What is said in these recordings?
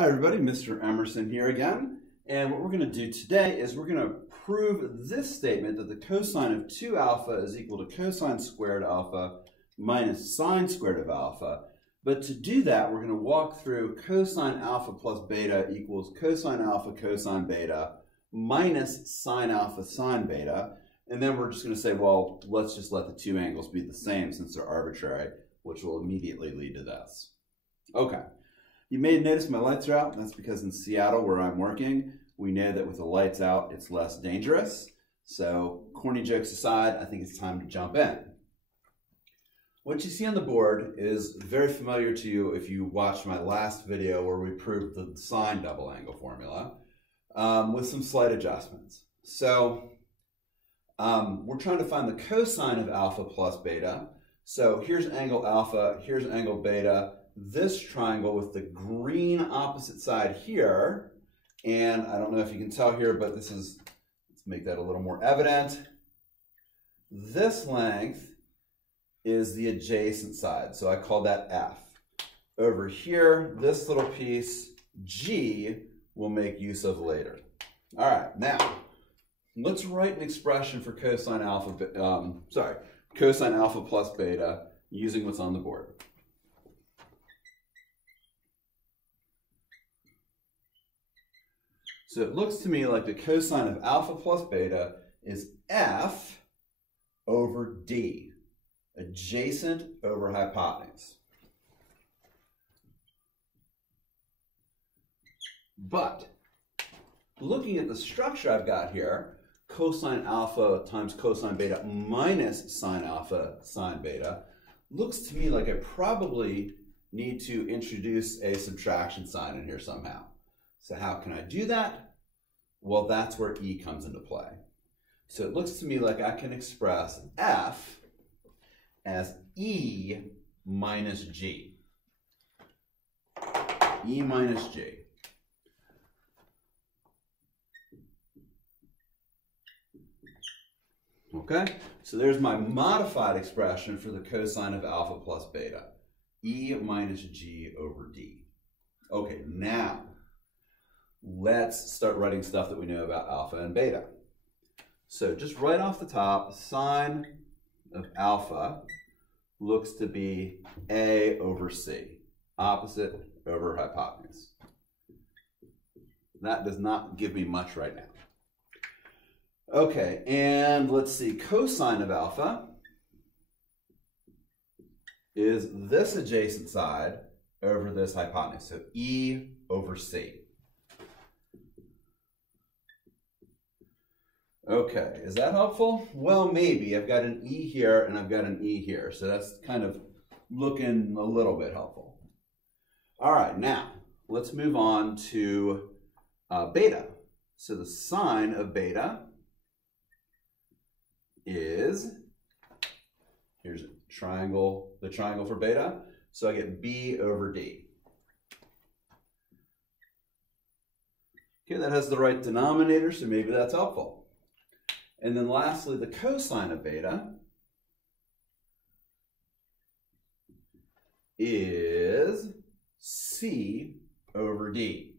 Hi everybody, Mr. Emerson here again. And what we're going to do today is we're going to prove this statement that the cosine of 2 alpha is equal to cosine squared alpha minus sine squared of alpha. But to do that, we're going to walk through cosine alpha plus beta equals cosine alpha cosine beta minus sine alpha sine beta. And then we're just going to say, well, let's just let the two angles be the same since they're arbitrary, which will immediately lead to this. Okay. You may have noticed my lights are out. That's because in Seattle, where I'm working, we know that with the lights out, it's less dangerous. So corny jokes aside, I think it's time to jump in. What you see on the board is very familiar to you if you watched my last video where we proved the sine double angle formula with some slight adjustments. So we're trying to find the cosine of alpha plus beta. So here's angle alpha, here's angle beta. This triangle with the green opposite side here, and I don't know if you can tell here, but this is, let's make that a little more evident. This length is the adjacent side, so I call that F. Over here, this little piece, G, we'll make use of later. All right, now, let's write an expression for cosine alpha, cosine alpha plus beta using what's on the board. So it looks to me like the cosine of alpha plus beta is F over D, adjacent over hypotenuse. But looking at the structure I've got here, cosine alpha times cosine beta minus sine alpha sine beta, looks to me like I probably need to introduce a subtraction sign in here somehow. So how can I do that? Well, that's where E comes into play. So it looks to me like I can express F as E minus G. E minus G. Okay, so there's my modified expression for the cosine of alpha plus beta. E minus G over D. Okay, now let's start writing stuff that we know about alpha and beta. So just right off the top, sine of alpha looks to be A over C, opposite over hypotenuse. That does not give me much right now. Okay, and let's see, cosine of alpha is this adjacent side over this hypotenuse, so E over C. Okay, is that helpful? Well, maybe. I've got an E here and I've got an E here, so that's kind of looking a little bit helpful. All right, now let's move on to beta. So the sine of beta is, here's a triangle, the triangle for beta, so I get B over D. Okay, that has the right denominator, so maybe that's helpful. And then lastly, the cosine of beta is C over D.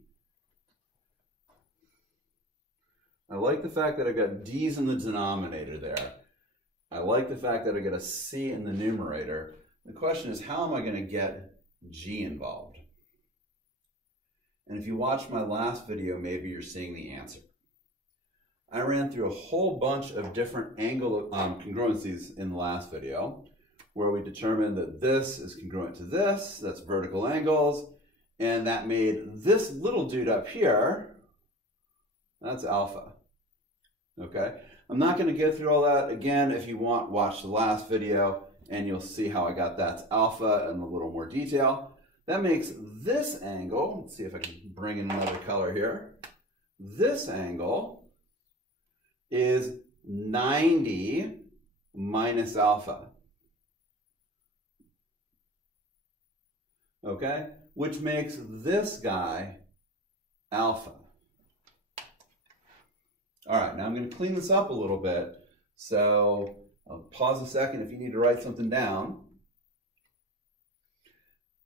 I like the fact that I've got D's in the denominator there. I like the fact that I got a C in the numerator. The question is, how am I going to get G involved? And if you watched my last video, maybe you're seeing the answer. I ran through a whole bunch of different angle congruencies in the last video where we determined that this is congruent to this, that's vertical angles, and that made this little dude up here, that's alpha. Okay, I'm not going to go through all that. Again, if you want, watch the last video and you'll see how I got that's alpha in a little more detail. That makes this angle, let's see if I can bring in another color here, this angle is 90 minus alpha. Okay, which makes this guy alpha. All right, now I'm going to clean this up a little bit. So I'll pause a second if you need to write something down.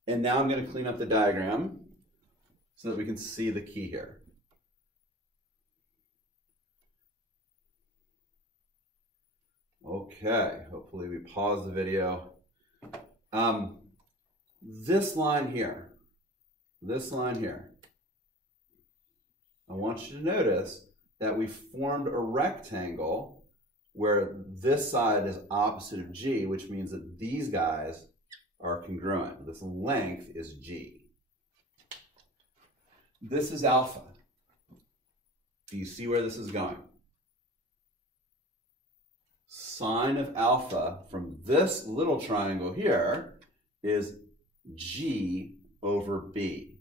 And now I'm going to clean up the diagram. so that we can see the key here. Okay, hopefully we pause the video. This line here, I want you to notice that we formed a rectangle where this side is opposite of G, which means that these guys are congruent. This length is G. This is alpha. Do you see where this is going? Sine of alpha from this little triangle here is G over B.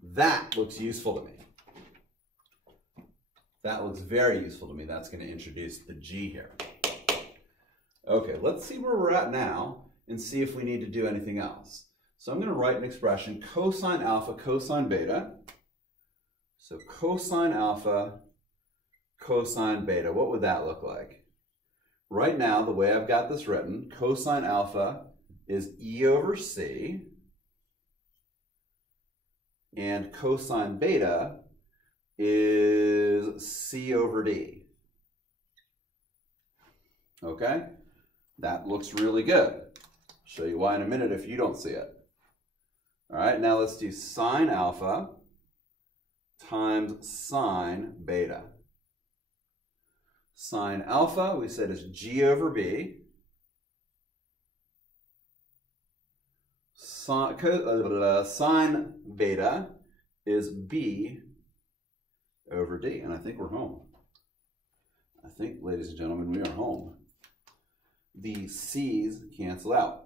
That looks useful to me. That looks very useful to me. That's going to introduce the G here. Okay, let's see where we're at now and see if we need to do anything else. So I'm going to write an expression, cosine alpha, cosine beta. So cosine alpha, cosine beta. What would that look like? Right now, the way I've got this written, cosine alpha is E over C, and cosine beta is C over D. Okay? That looks really good. I'll show you why in a minute if you don't see it. All right, now let's do sine alpha times sine beta. Sine alpha, we said, is G over B. Sine beta is B over D. And I think we're home. I think, ladies and gentlemen, we are home. The C's cancel out.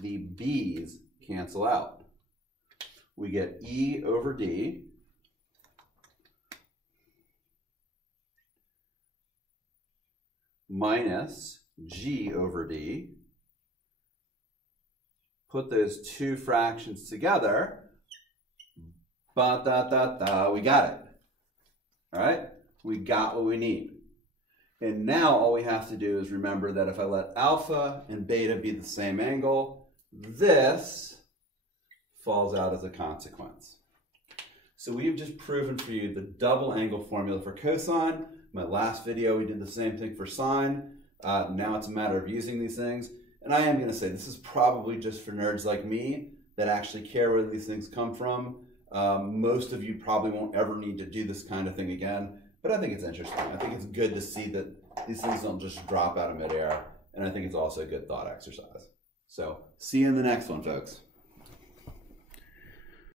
The B's cancel out. We get E over D minus G over D. Put those two fractions together. We got it. All right? We got what we need. And now all we have to do is remember that if I let alpha and beta be the same angle, this falls out as a consequence. So we've just proven for you the double angle formula for cosine. My last video, we did the same thing for sine. Now it's a matter of using these things. And I am going to say this is probably just for nerds like me that actually care where these things come from. Most of you probably won't ever need to do this kind of thing again. But I think it's interesting. I think it's good to see that these things don't just drop out of midair. And I think it's also a good thought exercise. So see you in the next one, folks.